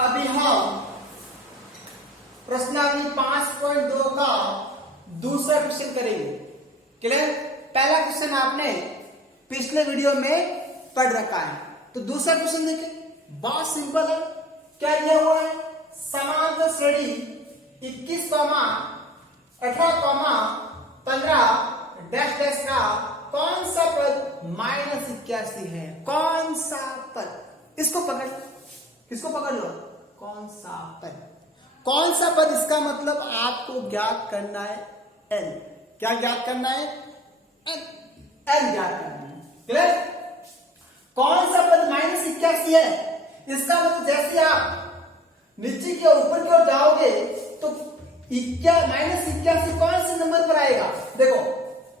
अभी हम प्रश्नावली 5.2 का दूसरा क्वेश्चन करेंगे। क्लियर? पहला क्वेश्चन आपने पिछले वीडियो में पढ़ रखा है, तो दूसरा क्वेश्चन देखिए, बहुत सिंपल है। क्या दिया हुआ है? समांतर श्रेणी 21, 18, 15 डैश डैश का कौन सा पद -81 है? कौन सा पद? इसको पकड़, किसको पकड़ लो? कौन सा पद? कौन सा पद? इसका मतलब आपको ज्ञात करना है n। क्या ज्ञात करना है? n ज्ञात करना है। क्लियर? कौन सा पद -81 है? इसका मतलब जैसे आप नीचे की ओर ऊपर की ओर जाओगे तो -81 कौन से नंबर पर आएगा? देखो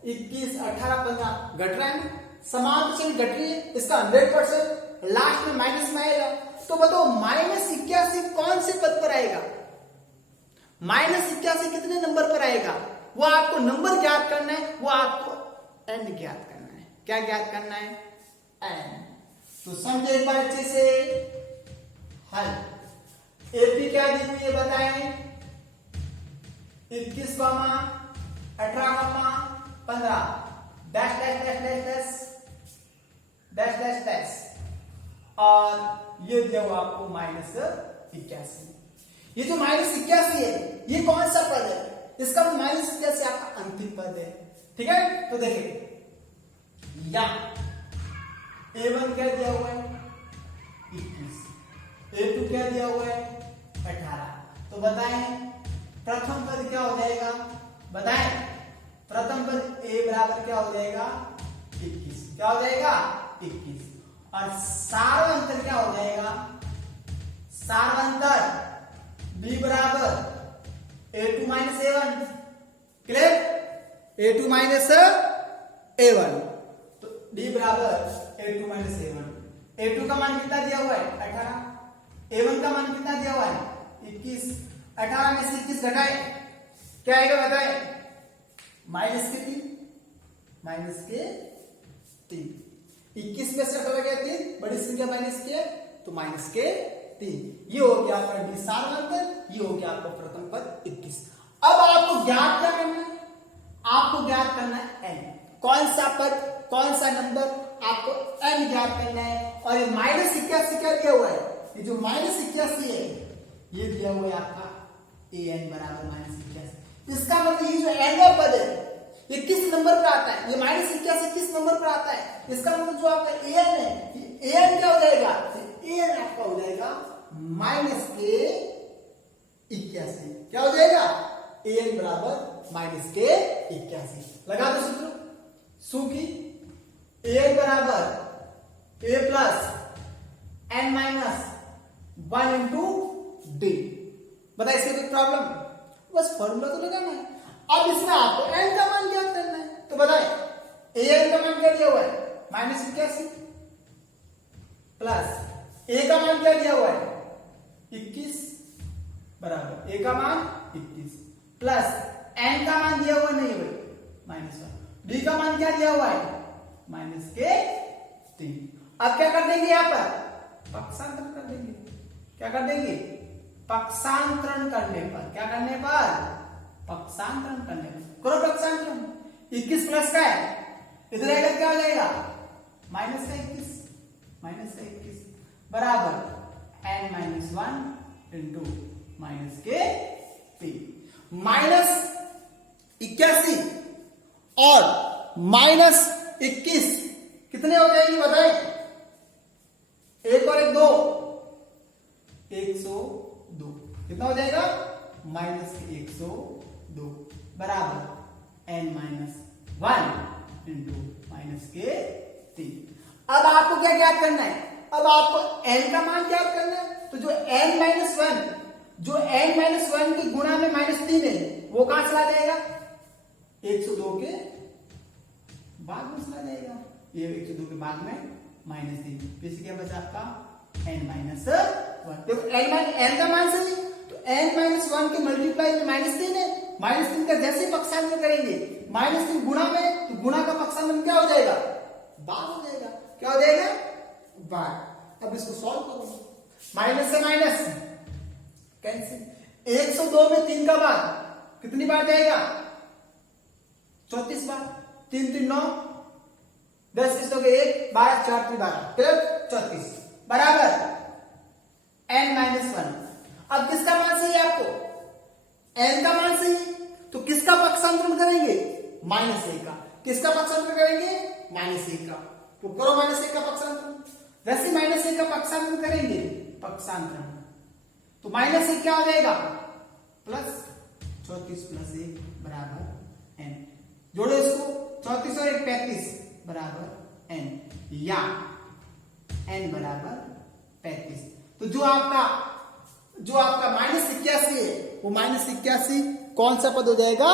21, 18, 15 घट रहा है ना, समांतर श्रेणी घट रही है, इसका 100% लास्ट में माइनस में आएगा। तो बताओ -81 कौन से पद पर आएगा? -81 कितने नंबर पर आएगा? वो आपको नंबर ज्ञात करना है, वो आपको n ज्ञात करना है। क्या ज्ञात करना है? n। तो समझे एक बार अच्छे से। हल एपी क्या दी हुई है बताएं? 21, 18, 15 dash dash dash dash dash dash dash dash, और ये दिया हुआ आपको -81। ये जो -81 है, ये कौन सा पद है? इसका -81 आपका अंतिम पद है। ठीक है, तो देखिए या A1 क्या दिया हुआ है? 21, A2 क्या दिया हुआ है? 18। तो बताएं प्रथम पद क्या हो जाएगा? बताएं प्रथम पद A बराबर क्या हो जाएगा? 21। क्या हो जाएगा? 21। और सार्वंतर क्या हो जाएगा? सार्वंतर B बराबर A2 - A1। Clear? A2 - A1, तो D बराबर A2 - A1। A2 का मान कितना दिया हुआ है? 18। A1 का मान कितना दिया हुआ है? 21। 18 में से 21 घटाए, क्या आएगा बताए? -3। -3 में से हटा गया 3, बड़ी संख्या माइनस की है, तो -3। ये हो गया आपका डी सार्वंतर, ये हो गया आपका प्रथम पद 21। अब आपको ज्ञात क्या करना है? आपको ज्ञात करना है n। कौन सा पद, कौन सा नंबर, आपको n ज्ञात करना है। और ये -81 क्या दिया हुआ है? ये जो -81 है, ये दिया हुआ है आपका an बराबर -81। इसका मतलब ये जो n पद है, ये किस नंबर पर आता है? ये -81 किस नंबर पर आता है? इसका मतलब जो आपका an है, ये an क्या हो जाएगा? an आपका हो जाएगा -81। क्या हो जाएगा? an बराबर -81। लगा दो सूत्र, सूखी an बराबर a plus n -1 into d। बता इससे कोई प्रॉब्लम? बस फॉर्मूला तो लगाना है। अब इसमें आपको n का मान ज्ञात करना है, तो बताए an का मान क्या दिया हुआ है? -81 प्लस a का मान क्या दिया हुआ है? 21 बराबर a का मान 21 प्लस n का मान दिया हुआ नहीं हुआ -1, d का मान क्या दिया हुआ है? -3। अब क्या कर देंगे? यहां पर पक्षांतरण कर देंगे। क्या कर देंगे? पक्षांतरण करने पर। क्या करने पर? पक्षांतरण करने पर। करो पक्षांतरण। 21 प्लस का है, इधर आएगा क्या हो जाएगा? -21 बराबर n - 1 इंटू -3। -81 और -21 कितने हो जाएंगे बताएं? एक और एक 2, 102। कितना हो जाएगा? -102 बराबर n - 1 इंटू -3। अब आपको क्या ज्ञात करना है? अब आपको n का मान ज्ञात करना है। तो जो n - 1 की गुणा में -3 है, वो कहां चला जाएगा? 102 के बाद में चला जाएगा। ये 102 के बाद में -3, इससे क्या बचा आपका? n - 1। देखो n का मान सही, तो n - 1 के मल्टीप्लाई में -3 है। -3 का जैसे पक्षांतर करेंगे, -3 गुणा में, तो गुणा का पक्षांतर क्या हो जाएगा? बार हो जाएगा। क्या हो जाएगा? बार। अब इसको सॉल्व करो, माइनस से माइनस कैंसिल। 102 में 3 का बाद कितनी बार जाएगा? 34 बार। 3 3 9, 10 1 12 4 3 12 34 बराबर n-1। अब किसका मान सही है आपको? n का मान सही है, तो किसका पक्षांतरण करेंगे? -1 का। किसका पक्षांतरण करेंगे? -1 का। तो करो -1 का पक्षांतरण। जैसे -1 का पक्षांतरण करेंगे, पक्षांतरण तो -1 क्या हो जाएगा? प्लस 34 + 1 बराबर n। जोड़ो इसको, 34 और 1 35 बराबर n, या n बराबर 35। तो जो आपका -81 है, वो -81 कौन सा पद हो जाएगा?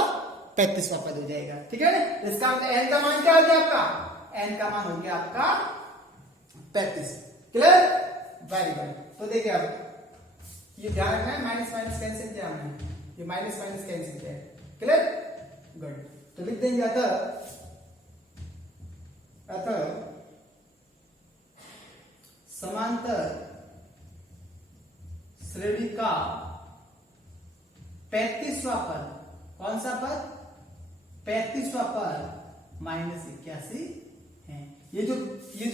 35वां पद हो जाएगा। ठीक है ना? इसका मतलब n का मान क्या हो गया आपका? n का मान हो गया आपका 35। क्लियर? Very good. तो देखिए अब ये ध्यान रखना है, माइनस माइनस कैंसिल किया हमने, ये माइनस माइनस कैंसिल किया। क्लियर? गुड। तो लिख देंगे अतः समांतर श्रेणी का 35वां पद, कौन सा पद? 35वां पद -81 है। ये जो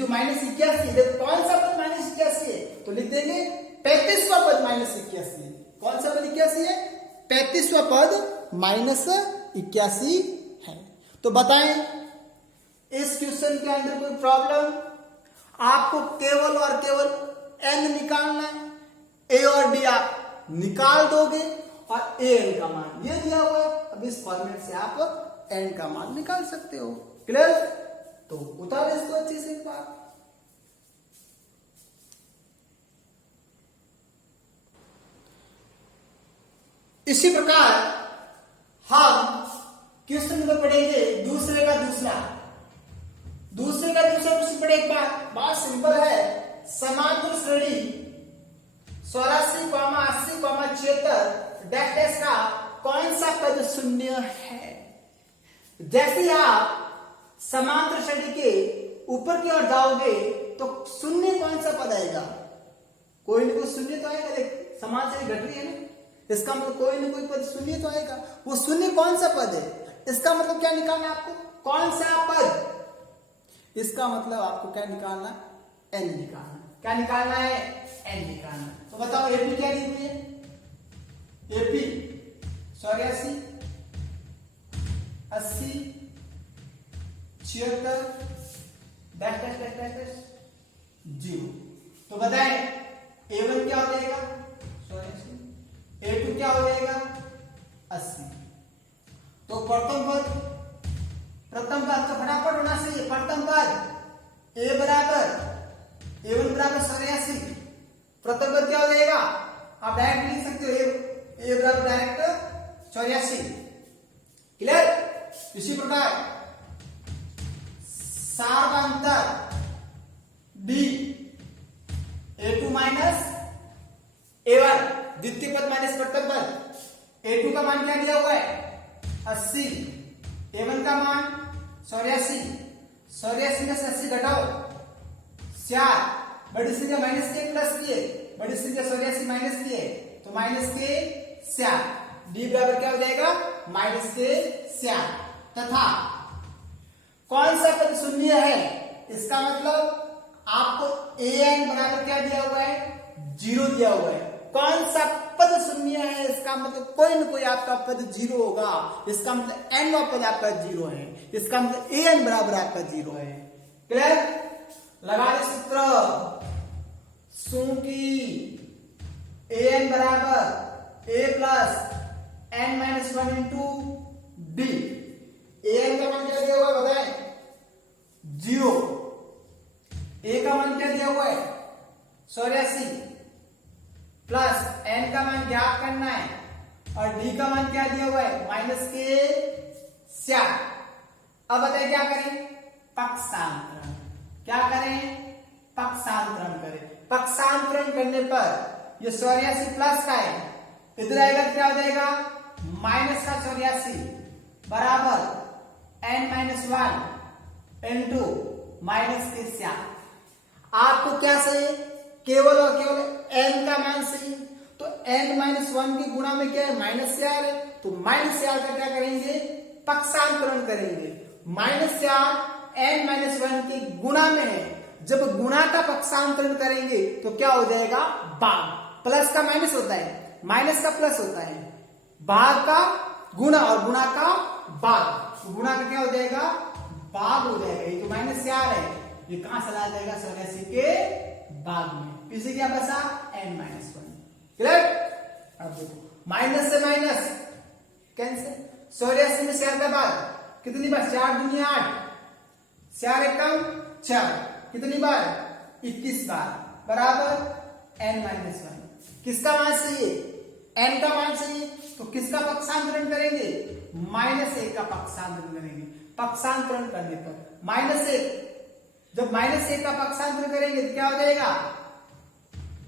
-81 है, कौन सा पद -81 है? तो लिख देंगे 35वां पद -81 है। कौन सा पद 81 है? 35वां पद -81 है। तो बताएं इस क्वेश्चन के अंदर कोई प्रॉब्लम? आपको केवल और केवल n निकालना है, a और d आप निकाल दोगे और an का मान ये दिया हुआ है। अब इस फॉर्मेट से आप n का मान निकाल सकते हो। क्लियर? तो उतार इसको अच्छे से एक बार। इसी प्रकार हम क्वेश्चन नंबर पढ़ेंगे दूसरे का दूसरा क्वेश्चन पढ़े। एक बात सिंपल है। समांतर श्रेणी 84, 80, 76 डैश का कौन सा पद शून्य है? जैसे आप समांतर श्रेणी के ऊपर की ओर जाओगे तो शून्य कौन सा पद आएगा? कोई ना कोई शून्य तो आएगा। देख समांतर श्रेणी घट रही है ना, इसका मतलब कोई ना कोई पद शून्य तो आएगा। वो शून्य कौन सा पद है? इसका मतलब क्या निकालना है आपको? कौन सा पद? इसका मतलब आपको क्या निकालना? n निकालना। क्या निकालना है? n निकालना। तो बताओ एपी क्या दी हुई है? AP 84, 80, 76 dash dash dash dash dash 0। तो बताएं a1 क्या हो जाएगा? 84। a2 क्या हो जाएगा? 80। तो प्रथम पद तो फटाफट होना चाहिए। प्रथम पद a बराबर a1 बराबर 84। प्रथम पद क्या हो जाएगा? आप डायरेक्ट लिख सकते हो, a बराबर डायरेक्ट 84। क्लियर? इसी प्रकार सार्वंतर b a2 माइनस a1, द्वितीय पद माइनस प्रथम पद। a2 का मान क्या दिया हुआ है? 80। a1 का मान 84। 84 में से 80 घटाओ 4, बड़ी संख्या माइनस के प्लस किए, बड़ी संख्या 84 माइनस किए, तो माइनस के 4। डी बराबर क्या हो जाएगा? माइनस के 4। तथा कौन सा पद शून्य है? इसका मतलब आपको an बराबर क्या दिया हुआ है? 0 दिया हुआ है। कौन सा पद शून्य है? इसका मतलब कोई न कोई आपका पद 0 होगा। इसका मतलब n वाला पद आपका 0 है। इसका मतलब an बराबर आपका 0 है। क्लियर? लगा दे सूत्र क्योंकि an बराबर a plus n-1 into d। an का मान क्या दिया हुआ है बताएं? 0। a का मान क्या दिया हुआ है? 84 प्लस n का मान ज्ञात करना है और d का मान क्या दिया हुआ है? माइनस के 4। अब बताइए क्या करें? पक्षांतरण। क्या करें? पक्षांतरण करें। पक्षांतरण करने पर ये 84 प्लस का है, इधर आएगा क्या हो जाएगा? माइनस का 84 बराबर n-1 इंटू माइनस के 4। आपको क्या चाहिए? केवल और केवल n का मान चाहिए। तो n-1 की गुणा में क्या है, -4 है, तो -4 का क्या करेंगे, पक्षांतरण करेंगे। -4 n-1 की गुणा में है, जब गुणा का पक्षांतरण करेंगे तो क्या हो जाएगा, भाग। प्लस का माइनस होता है, माइनस का प्लस होता है, भाग का गुणा और गुणा का भाग, गुणा का क्या हो जाएगा, भाग हो जाएगा। ये तो -4 है, ये कहां चला जाएगा, 84 के भाग में, पीछे क्या बचा, n-1। क्लियर। अब देखो माइनस से माइनस कैंसिल, 84 में 4 का भाग कितनी बार, 4 दूनी 8, 4 एकम 4, कितनी बार, 21 बार, बराबर n-1। किसका मान चाहिए, n का मान चाहिए, तो किसका पक्षांतरण करेंगे, -1 का पक्षांतरण करेंगे। पक्षांतरण करने पर -1, जब -1 का पक्षांतरण करेंगे तो क्या हो जाएगा,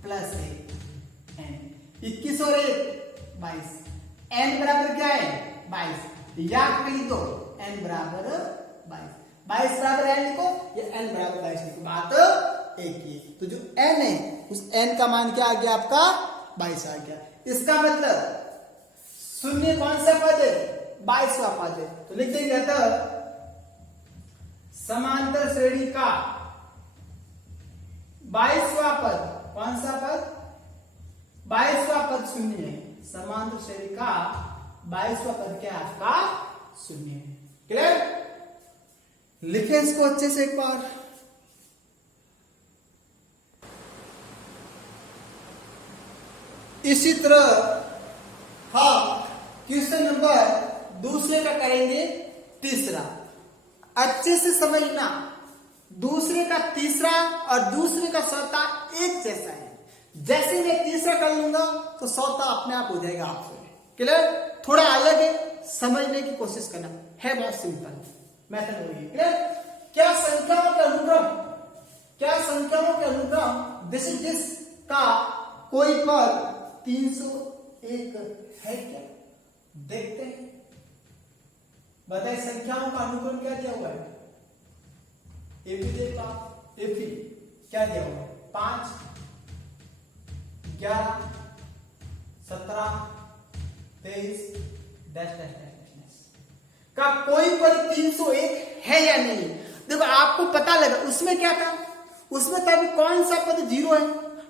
+1 n, 21 और 1 22, n बराबर क्या है, 22, याद कर ली तो n बराबर 22, 22 बराबर n लिखो, या n बराबर 22 लिखो, बात एक ही। तो जो n है उस n का मान क्या आ गया आपका, 22 आ गया। इसका मतलब शून्य कौन सा पद है, 22वां पद है, तो लिख देंगे समांतर श्रेणी का 22वां पद, कौन सा पद, 22वां पद शून्य है, समांतर श्रेणी का 22वां पद क्या है आपका, शून्य है। क्लियर। लिखे इसको अच्छे से एक बार, इसी तरह हम क्वेश्चन नंबर दूसरे का करेंगे तीसरा। अच्छे से समझना, दूसरे का तीसरा और दूसरे का चौथा एक जैसा है। जैसे मैं तीसरा कर लूंगा तो चौथा अपने आप हो जाएगा आपसे। क्लियर। थोड़ा अलग है, समझने की कोशिश करना है, बहुत सिंपल मेथड होगी। क्लियर। क्या संख्याओं के अनुक्रम, क्या संख्याओं के अनुक्रम दिस का कोई पद 301 है क्या, देखते हैं। बताइए संख्याओं का अनुक्रम क्या दिया हुआ है, एपी देखा, एपी क्या दिया हुआ है, 5 11 17 23 डैश डैश डैश का कोई पद 301 है या नहीं। देखो आपको पता लगा उसमें क्या था, उसमें था कौन सा पद 0 है,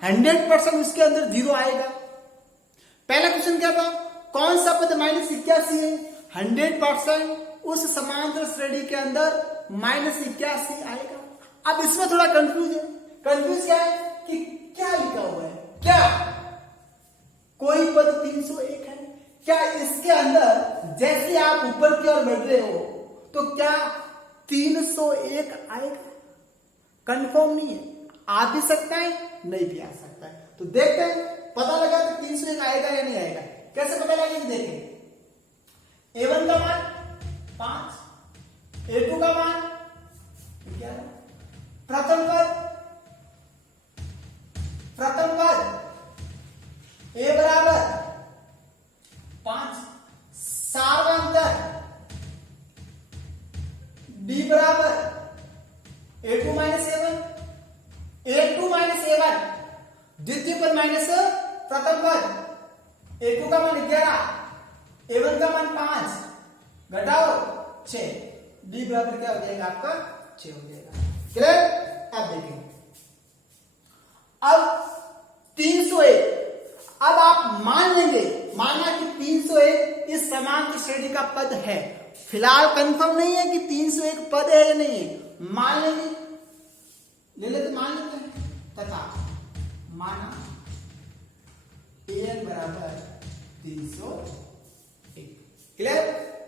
100% उसके अंदर 0 आएगा। पहला क्वेश्चन क्या था, कौन सा पद -81 है, 100% उस समांतर श्रेणी के अंदर -81 आएगा। अब इसमें थोड़ा कंफ्यूज है, कंफ्यूज क्या है कि क्या लिखा हुआ है, क्या कोई पद 301 है, क्या इसके अंदर जैसे आप ऊपर की ओर बढ़ रहे हो तो क्या 301 आएगा, कंफर्म नहीं है, आ भी सकता है नहीं भी आ सकता है। तो देखते हैं, पता लगा तो 301 आएगा या नहीं आएगा। कैसे पता लगेगा, देखें A1 का मान 5, A2 का मान 11, प्रथम पद A बराबर 5, सार्वंतर B बराबर A2 minus A1, A2 minus A1 द्वितीय पद माइनस प्रथम पद, A2 का मान 11, A1 का मान 5, घटाओ 6, D बराबर क्या हो जाएगा आपका 6 हो जाएगा। क्लियर। अब देखेंगे, अब 301, अब आप मान लेंगे, माना कि 301 इस समांतर श्रेणी का पद है। फिलहाल कंफर्म नहीं है कि 301 पद है या नहीं है, मान लेंगे, ले लेते मान लेते हैं, तथा माना an बराबर 301। क्लियर।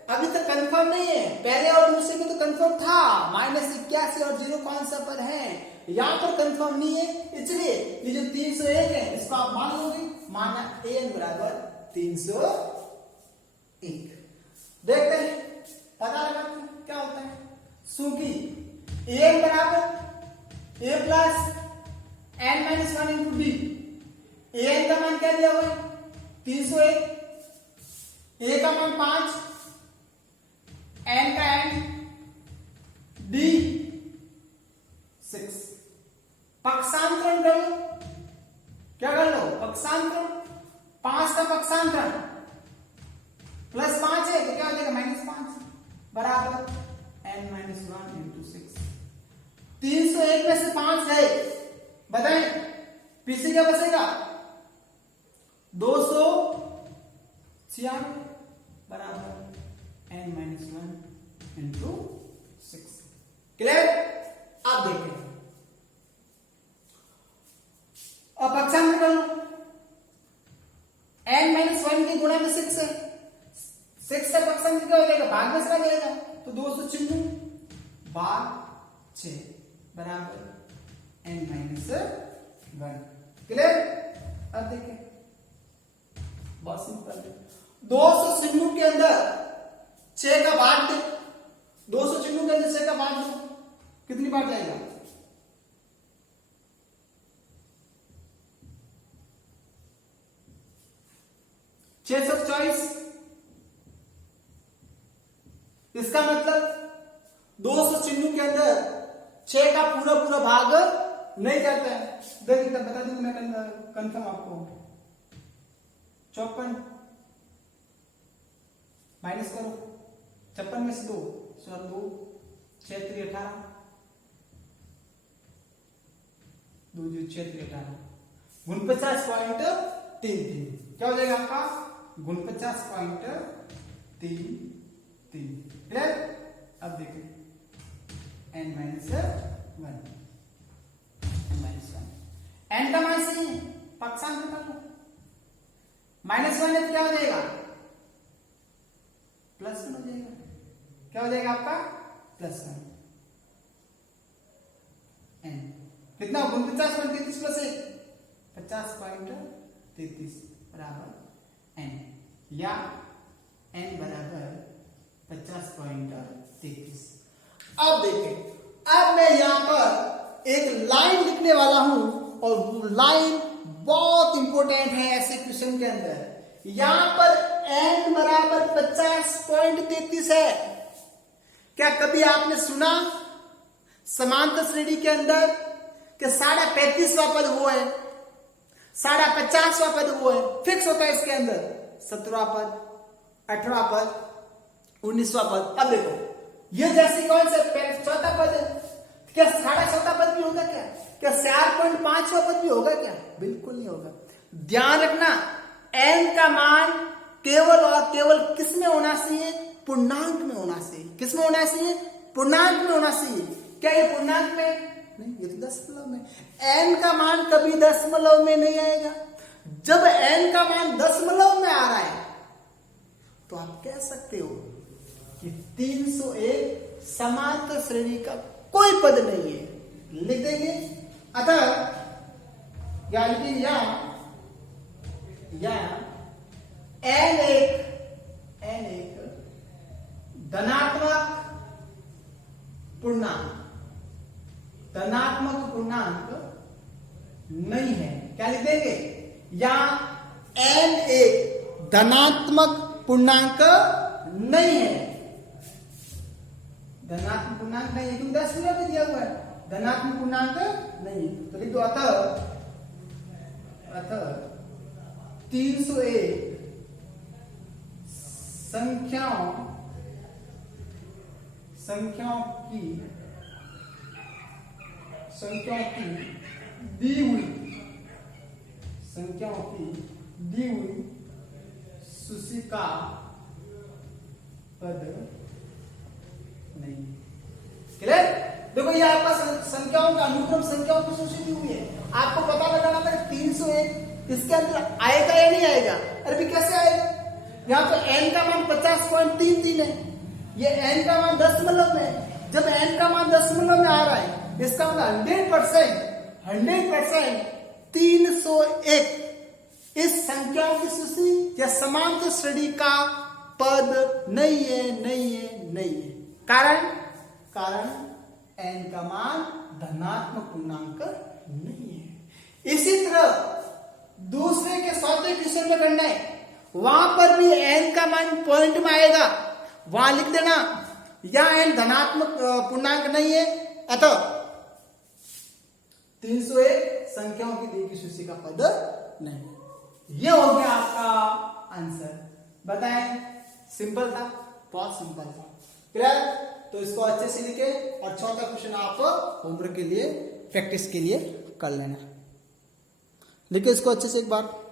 अभी तक कंफर्म नहीं है, पहले और दूसरे में तो कंफर्म था, -81 और 0 कौन सा पद है, यहां पर कंफर्म नहीं है, इसलिए ये जो 301 है इसको आप मान लोगे, माना an बराबर 301। देखते हैं, पता लगा क्या होता है, चूंकि an बराबर a plus n-1 into b, an का मान क्या दिया हुआ है 301, a का मान 5, n का n, d 6। पक्षांतरण कर लो, क्या कर लो, पक्षांतरण, पक्षांतर +5 है तो क्या हो जाएगा -5 बराबर n-1 इंटू 6। 301 में से 5 है, बताएं पीछे क्या बचेगा 296 बराबर n-1 इंटू 6। क्लियर? आप देखें अब पक्षांतर कर लो, n-1 की गुणा में 6 है, 6 का पक्षांतर क्या हो जाएगा भाग में चला जाएगा तो 296 भाग 6 बराबर n-1। क्लियर? अब देखिए बहुत सिंपल है, 296 के अंदर 6 का भाग दे, 296 के अंदर 6 का भाग दो, कितनी बार जाएगा 624। इसका मतलब 296 के अंदर 6 का पूरा पूरा भाग नहीं करता है। देखिए तब बता दूं मैं कंफर्म आपको 54 माइनस करो 56 में से 2 6 3 18 2 6 3 18 49.33 क्या हो जाएगा आपका 49.33। क्लियर? अब देखिए n-1 n का मान सही है, पक्षांतर कर लो, -1 है तो क्या हो जाएगा +1 हो जाएगा, क्या हो जाएगा आपका +1 n कितना 49.33 प्लस 1 50.33 बराबर n या n बराबर 50.33। अब देखें, अब मैं यहां पर एक लाइन लिखने वाला हूं और लाइन बहुत इंपॉर्टेंट है ऐसे क्वेश्चन के अंदर। यहां पर n बराबर 50.33 है। क्या कभी आपने सुना समांतर श्रेणी के अंदर कि 35.5वां पद वो है, 50.5वां पद वो है, फिक्स होता है इसके अंदर 17वां पद, 18वां पद, 19वां पद। अब देखो ये जैसे कौन से चौथा पद है, क्या 4.5वां पद भी होगा क्या 4.5वां पद भी होगा क्या? बिल्कुल नहीं होगा। ध्यान रखना n का मान केवल और केवल किस में होना चाहिए? पूर्णांक में होना चाहिए। किस में होना चाहिए? पूर्णांक में होना चाहिए। क्या ये पूर्णांक में? नहीं, ये तो दशमलव में। n का मान कभी दशमलव में नहीं आएगा। जब n का मान दशमलव में आ रहा है तो आप कह सकते हो कि 301 समांतर श्रेणी का कोई पद नहीं है, लिख देंगे। अतः यानी या n एक धनात्मक पूर्णांक नहीं है। क्या लिख देंगे? या n एक धनात्मक पूर्णांक नहीं है, धनात्मक पूर्णांक नहीं है क्योंकि दशमलव में दिया हुआ है, धनात्मक पूर्णांक नहीं है। तो लिख दो अतः 301 संख्याओं की दी हुई सूची का पद नहीं। क्लियर? देखो ये आपका संख्याओं का अनुक्रम संख्याओं की सूची दी हुई है, आपको पता लगाना था 301 इसके अंदर आएगा या नहीं आएगा। अरे भी कैसे आएगा? यहाँ पे n का मान 50.33 है, ये n का मान दशमलव में है। जब n का मान दशमलव में आ रहा है इसका मतलब 100% 301 इस संख्याओं की सूची या समांतर श्रेणी का पद नहीं है। कारण n का मान धनात्मक पूर्णांक नहीं है। इसी तरह दूसरे के चौथे क्वेश्चन में करना है, वहां पर भी n का मान पॉइंट में आएगा, वहां लिख देना या n धनात्मक पूर्णांक नहीं है, अतः 301 संख्याओं की दी गई सूची का पद नहीं। यह हो गया आपका आंसर। बताएं, सिंपल था, बहुत सिंपल था। क्लियर? तो इसको अच्छे से लिखे और चौथा क्वेश्चन आप होमवर्क के लिए, प्रैक्टिस के लिए कर लेना। लिखे इसको अच्छे से एक बार।